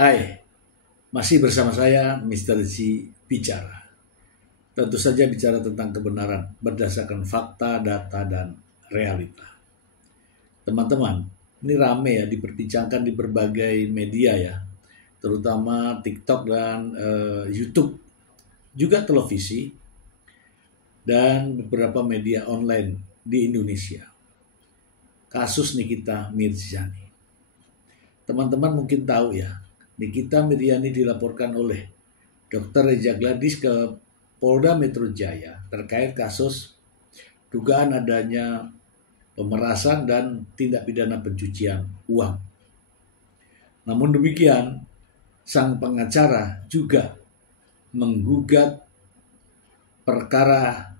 Hai, masih bersama saya Mr. J bicara. Tentu saja bicara tentang kebenaran berdasarkan fakta, data, dan realita. Teman-teman, ini rame ya diperbincangkan di berbagai media ya, terutama TikTok dan YouTube, juga televisi dan beberapa media online di Indonesia. Kasus Nikita Mirzani. Teman-teman mungkin tahu ya, Nikita Mirzani dilaporkan oleh Dr. Reza Gladys ke Polda Metro Jaya terkait kasus dugaan adanya pemerasan dan tindak pidana pencucian uang. Namun demikian, sang pengacara juga menggugat perkara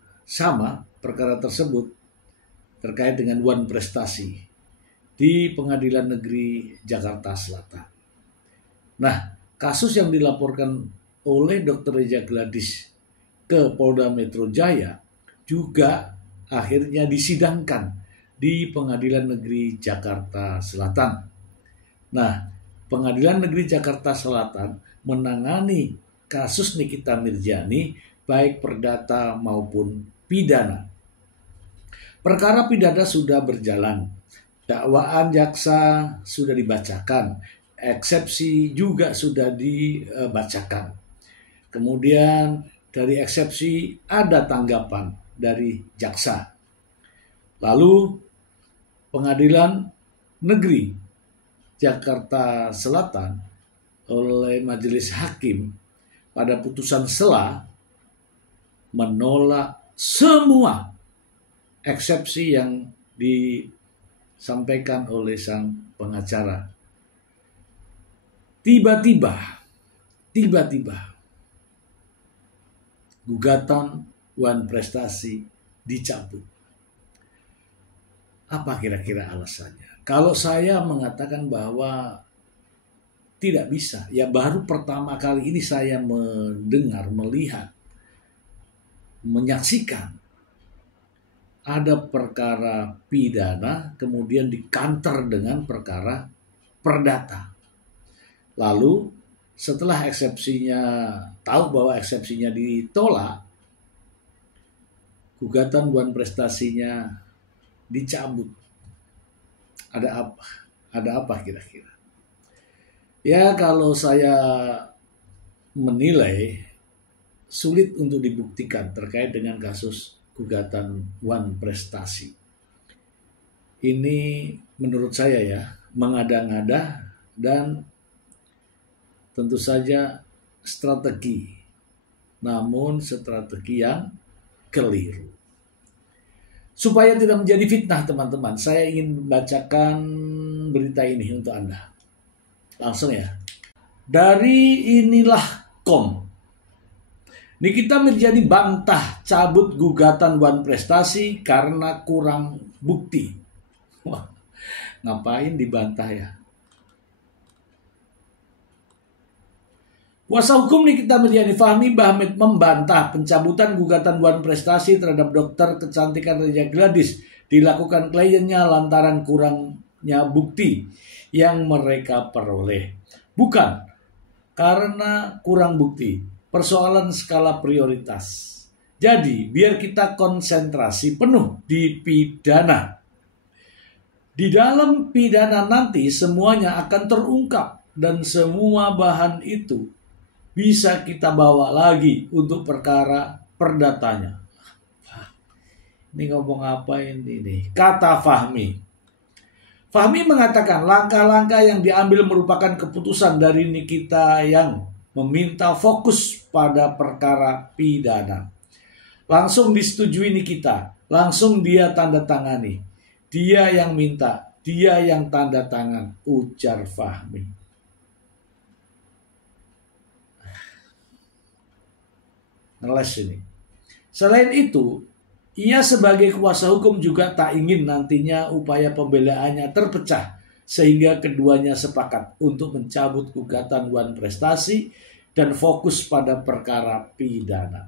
tersebut terkait dengan Wan Prestasi di Pengadilan Negeri Jakarta Selatan. Nah, kasus yang dilaporkan oleh Dr. Reza Gladys ke Polda Metro Jaya juga akhirnya disidangkan di Pengadilan Negeri Jakarta Selatan. Nah, Pengadilan Negeri Jakarta Selatan menangani kasus Nikita Mirzani baik perdata maupun pidana. Perkara pidana sudah berjalan. Dakwaan jaksa sudah dibacakan, eksepsi juga sudah dibacakan. Kemudian dari eksepsi ada tanggapan dari jaksa. Lalu Pengadilan Negeri Jakarta Selatan oleh Majelis Hakim pada putusan sela menolak semua eksepsi yang disampaikan oleh sang pengacara. Tiba-tiba gugatan Wan Prestasi dicabut. Apa kira-kira alasannya? Kalau saya mengatakan bahwa tidak bisa, ya baru pertama kali ini saya mendengar, melihat, menyaksikan ada perkara pidana kemudian dikanter dengan perkara perdata. Lalu setelah eksepsinya, tahu bahwa eksepsinya ditolak, gugatan Wan Prestasinya dicabut. Ada apa? Ada apa kira-kira? Ya kalau saya menilai sulit untuk dibuktikan terkait dengan kasus gugatan Wan Prestasi. Ini menurut saya ya mengada-ngada dan tentu saja strategi, namun strategi yang keliru. Supaya tidak menjadi fitnah teman-teman, saya ingin membacakan berita ini untuk Anda. Langsung ya. Dari inilah.com. Nikita Mirzani bantah cabut gugatan Wan Prestasi karena kurang bukti. Wah, ngapain dibantah ya? Kuasa hukum Nikita Mirzani Fahmi Bahmid membantah pencabutan gugatan Wan Prestasi terhadap dokter kecantikan Reza Gladys dilakukan kliennya lantaran kurangnya bukti yang mereka peroleh. Bukan karena kurang bukti, persoalan skala prioritas. Jadi biar kita konsentrasi penuh di pidana. Di dalam pidana nanti semuanya akan terungkap dan semua bahan itu bisa kita bawa lagi untuk perkara perdatanya. Ini ngomong apa ini nih? Kata Fahmi. Fahmi mengatakan langkah-langkah yang diambil merupakan keputusan dari Nikita yang meminta fokus pada perkara pidana. Langsung disetujui Nikita, langsung dia tanda tangani. Dia yang minta, dia yang tanda tangan, ujar Fahmi. Ngeles ini. Selain itu, ia sebagai kuasa hukum juga tak ingin nantinya upaya pembelaannya terpecah sehingga keduanya sepakat untuk mencabut gugatan Wan Prestasi dan fokus pada perkara pidana.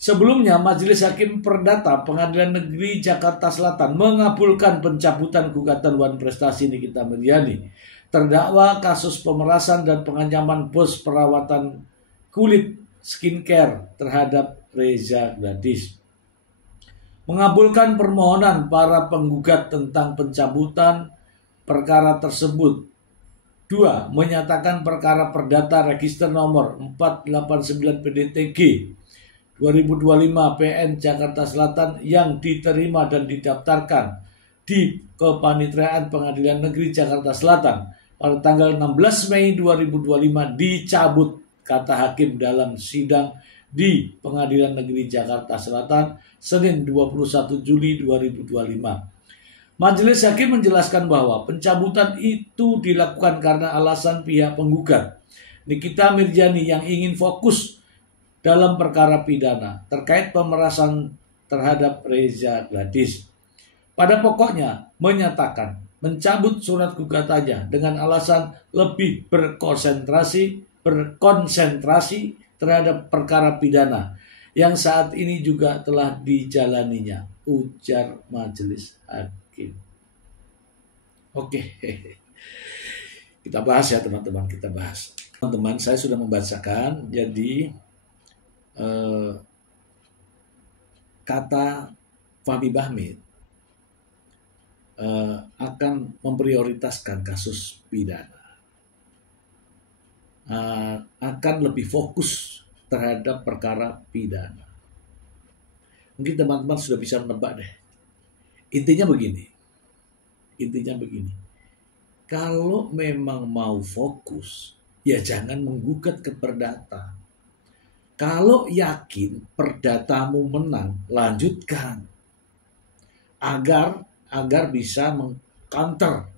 Sebelumnya, Majelis Hakim Perdata Pengadilan Negeri Jakarta Selatan mengabulkan pencabutan gugatan Wan Prestasi Nikita Mirzani terdakwa kasus pemerasan dan pengancaman bos perawatan kulit skincare terhadap Reza Gladys. Mengabulkan permohonan para penggugat tentang pencabutan perkara tersebut. 2. Menyatakan perkara perdata register nomor 489 PDTG 2025 PN Jakarta Selatan yang diterima dan didaftarkan di Kepanitraan Pengadilan Negeri Jakarta Selatan pada tanggal 16 Mei 2025 dicabut, kata hakim dalam sidang di Pengadilan Negeri Jakarta Selatan Senin 21 Juli 2025. Majelis hakim menjelaskan bahwa pencabutan itu dilakukan karena alasan pihak penggugat Nikita Mirjani yang ingin fokus dalam perkara pidana terkait pemerasan terhadap Reza Gladys. Pada pokoknya menyatakan mencabut surat gugatannya dengan alasan lebih berkonsentrasi terhadap perkara pidana yang saat ini juga telah dijalaninya, ujar majelis hakim. Oke, kita bahas ya teman-teman, kita bahas. Teman-teman, saya sudah membacakan, jadi kata Fahmi Bahmid akan memprioritaskan kasus pidana, akan lebih fokus terhadap perkara pidana. Mungkin teman-teman sudah bisa menebak deh. Intinya begini. Kalau memang mau fokus, ya jangan menggugat ke perdata. Kalau yakin perdatamu menang, lanjutkan. Agar bisa mengcounter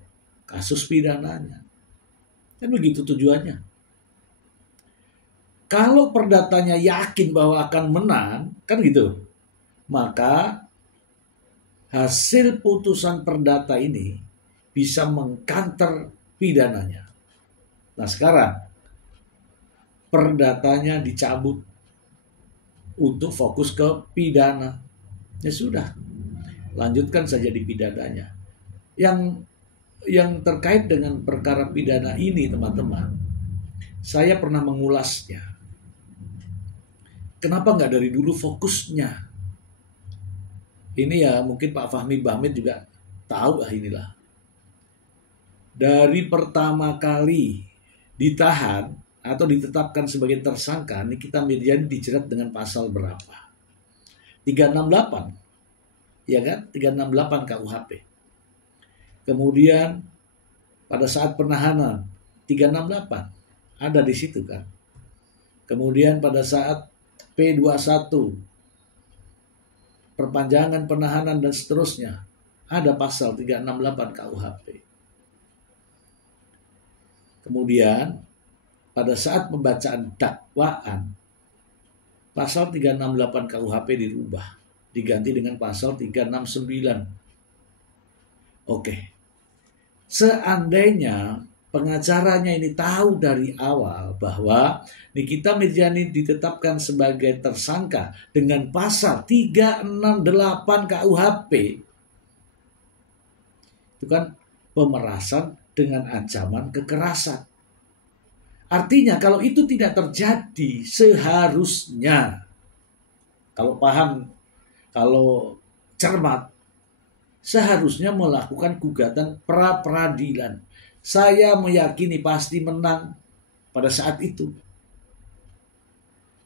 kasus pidananya. Kan begitu tujuannya. Kalau perdatanya yakin bahwa akan menang, kan gitu, maka hasil putusan perdata ini bisa mengcounter pidananya. Nah sekarang, perdatanya dicabut untuk fokus ke pidana. Ya sudah, lanjutkan saja di pidananya. Yang terkait dengan perkara pidana ini teman-teman, saya pernah mengulasnya. Kenapa nggak dari dulu fokusnya? Ini ya mungkin Pak Fahmi Bahmid juga tahu lah inilah. Dari pertama kali ditahan atau ditetapkan sebagai tersangka, Nikita Mirjani dijerat dengan pasal berapa? 368. Ya kan? 368 KUHP. Kemudian pada saat penahanan 368 ada di situ kan. Kemudian pada saat P21 perpanjangan penahanan dan seterusnya ada pasal 368 KUHP. Kemudian pada saat pembacaan dakwaan pasal 368 KUHP dirubah, diganti dengan pasal 369. Oke. Seandainya pengacaranya ini tahu dari awal bahwa Nikita Mirjani ditetapkan sebagai tersangka dengan pasal 368 KUHP, itu kan pemerasan dengan ancaman kekerasan. Artinya kalau itu tidak terjadi, seharusnya, kalau paham, kalau cermat, seharusnya melakukan gugatan pra-peradilan. Saya meyakini pasti menang pada saat itu.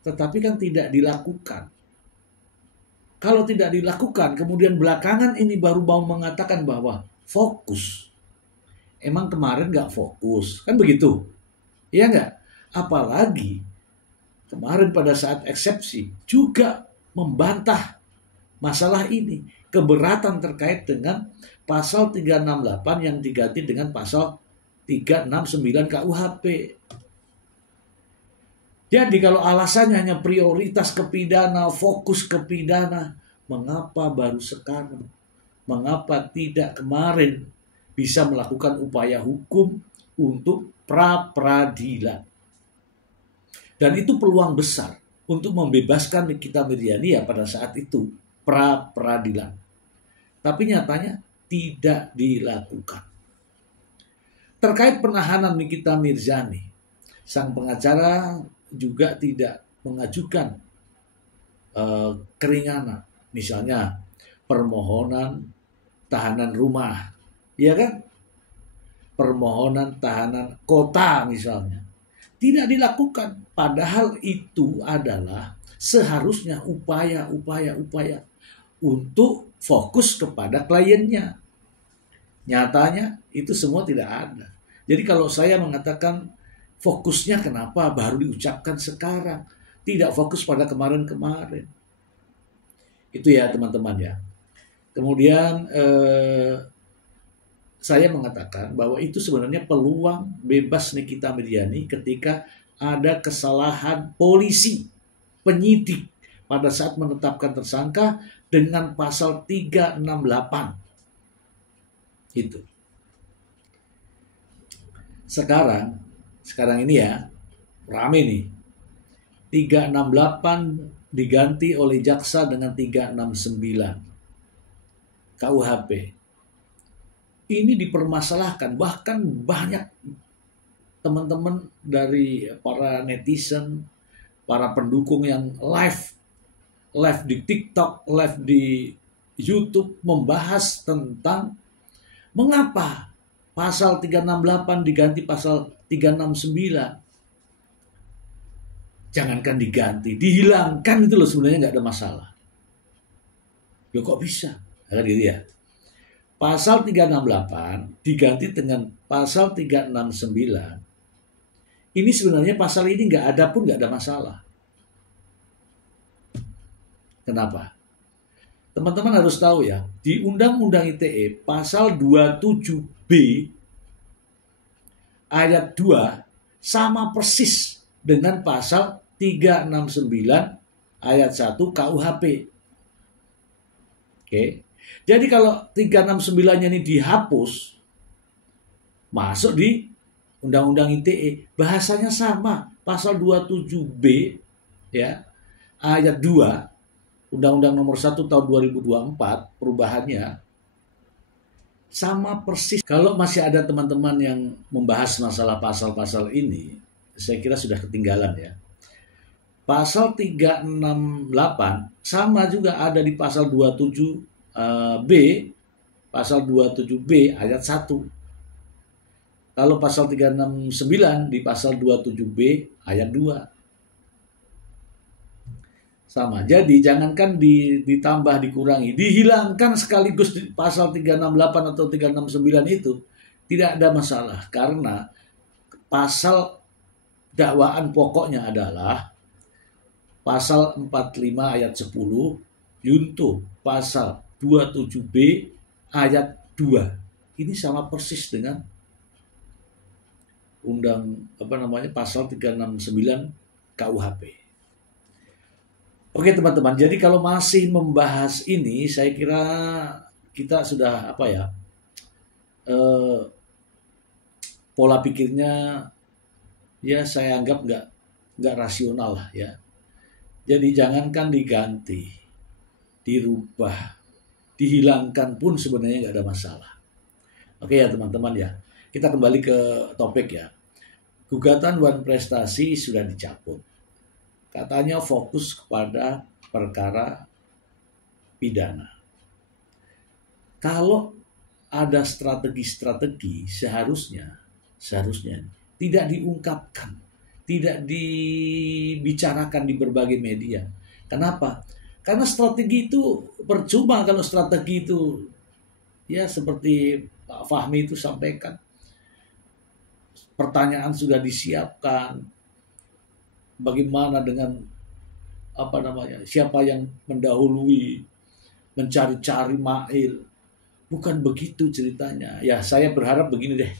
Tetapi kan tidak dilakukan. Kalau tidak dilakukan, kemudian belakangan ini baru mau mengatakan bahwa fokus. Emang kemarin gak fokus? Kan begitu? Iya gak? Apalagi kemarin pada saat eksepsi juga membantah masalah ini. Keberatan terkait dengan pasal 368 yang diganti dengan pasal 369 KUHP. Jadi kalau alasannya hanya prioritas ke pidana, fokus ke pidana, mengapa baru sekarang? Mengapa tidak kemarin bisa melakukan upaya hukum untuk pra-peradilan? Dan itu peluang besar untuk membebaskan Nikita Mirjani ya pada saat itu, pra-peradilan. Tapi nyatanya tidak dilakukan. Terkait penahanan Nikita Mirzani, sang pengacara juga tidak mengajukan keringanan, misalnya permohonan tahanan rumah, ya kan? Permohonan tahanan kota misalnya. Tidak dilakukan, padahal itu adalah seharusnya upaya untuk fokus kepada kliennya. Nyatanya itu semua tidak ada. Jadi kalau saya mengatakan fokusnya kenapa baru diucapkan sekarang, tidak fokus pada kemarin-kemarin. Itu ya teman-teman ya. Kemudian saya mengatakan bahwa itu sebenarnya peluang bebas Nikita Mirzani ketika ada kesalahan polisi, penyidik pada saat menetapkan tersangka dengan pasal 368. Itu. Sekarang ini ya, rame nih. 368 diganti oleh jaksa dengan 369 KUHP. Ini dipermasalahkan, bahkan banyak teman-teman dari para netizen, para pendukung yang live di TikTok, live di YouTube membahas tentang mengapa pasal 368 diganti pasal 369. Jangankan diganti, dihilangkan itu loh sebenarnya nggak ada masalah. Loh kok bisa? Akan gitu ya. Pasal 368 diganti dengan pasal 369. Ini sebenarnya pasal ini nggak ada pun nggak ada masalah. Kenapa? Teman-teman harus tahu ya, di Undang-Undang ITE pasal 27B ayat 2 sama persis dengan pasal 369 ayat 1 KUHP. Oke. Jadi kalau 369-nya ini dihapus, masuk di Undang-Undang ITE, bahasanya sama, pasal 27B ya, ayat 2 Undang-Undang nomor 1 tahun 2024 perubahannya sama persis. Kalau masih ada teman-teman yang membahas masalah pasal-pasal ini, saya kira sudah ketinggalan ya. Pasal 368 sama juga ada di pasal 27B, pasal 27B ayat 1. Kalau pasal 369 di pasal 27B ayat 2. Sama. Jadi jangankan ditambah, dikurangi, dihilangkan sekaligus di pasal 368 atau 369 itu tidak ada masalah. Karena pasal dakwaan pokoknya adalah pasal 45 ayat 10 junto pasal 27B ayat 2. Ini sama persis dengan pasal 369 KUHP. Oke teman-teman, jadi kalau masih membahas ini, saya kira kita sudah pola pikirnya ya saya anggap nggak rasional lah ya. Jadi jangankan diganti, dirubah, dihilangkan pun sebenarnya nggak ada masalah. Oke ya teman-teman ya, kita kembali ke topik ya. Gugatan Wan Prestasi sudah dicabut. Katanya fokus kepada perkara pidana. Kalau ada strategi-strategi seharusnya tidak diungkapkan, tidak dibicarakan di berbagai media. Kenapa? Karena strategi itu percuma kalau strategi itu ya seperti Pak Fahmi itu sampaikan. Pertanyaan sudah disiapkan. Bagaimana dengan siapa yang mendahului, mencari-cari Mail. Bukan begitu ceritanya. Ya saya berharap begini deh.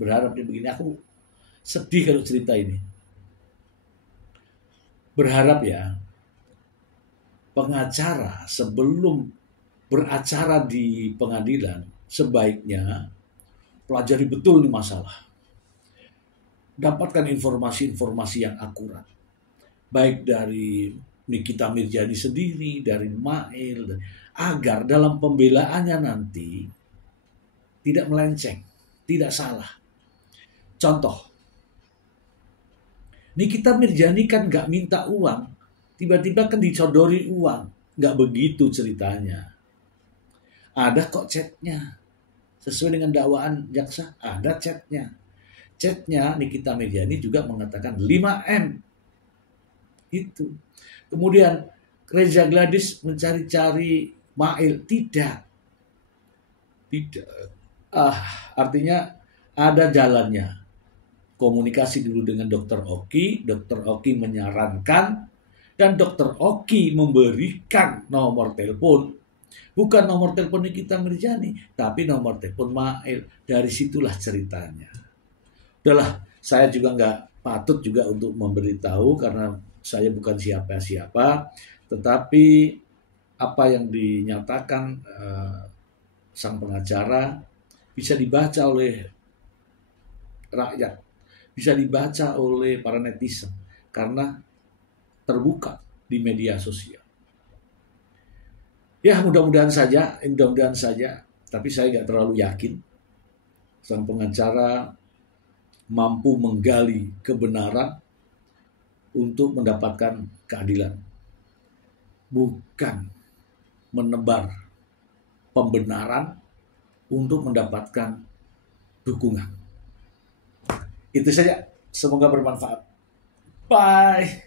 Aku sedih kalau cerita ini. Berharap ya, pengacara sebelum beracara di pengadilan sebaiknya pelajari betul nih masalah. Dapatkan informasi-informasi yang akurat. Baik dari Nikita Mirzani sendiri, dari Mail, agar dalam pembelaannya nanti tidak melenceng, tidak salah. Contoh, Nikita Mirjani kan nggak minta uang, tiba-tiba kan dicodori uang. Nggak begitu ceritanya. Ada kok chatnya. Sesuai dengan dakwaan jaksa, ada chatnya. Chatnya Nikita Mirjani juga mengatakan 5M. Itu. Kemudian Reza Gladys mencari-cari Mail. Tidak. Tidak. Artinya ada jalannya. Komunikasi dulu dengan Dokter Oki menyarankan, dan Dokter Oki memberikan nomor telepon. Bukan nomor telepon Nikita Mirjani, tapi nomor telepon Mail. Dari situlah ceritanya. Udahlah, saya juga nggak patut juga untuk memberitahu karena saya bukan siapa-siapa. Tetapi apa yang dinyatakan sang pengacara bisa dibaca oleh rakyat, bisa dibaca oleh para netizen karena terbuka di media sosial. Ya mudah-mudahan saja, tapi saya nggak terlalu yakin sang pengacara mampu menggali kebenaran untuk mendapatkan keadilan, bukan menebar pembenaran untuk mendapatkan dukungan. Itu saja, semoga bermanfaat. Bye.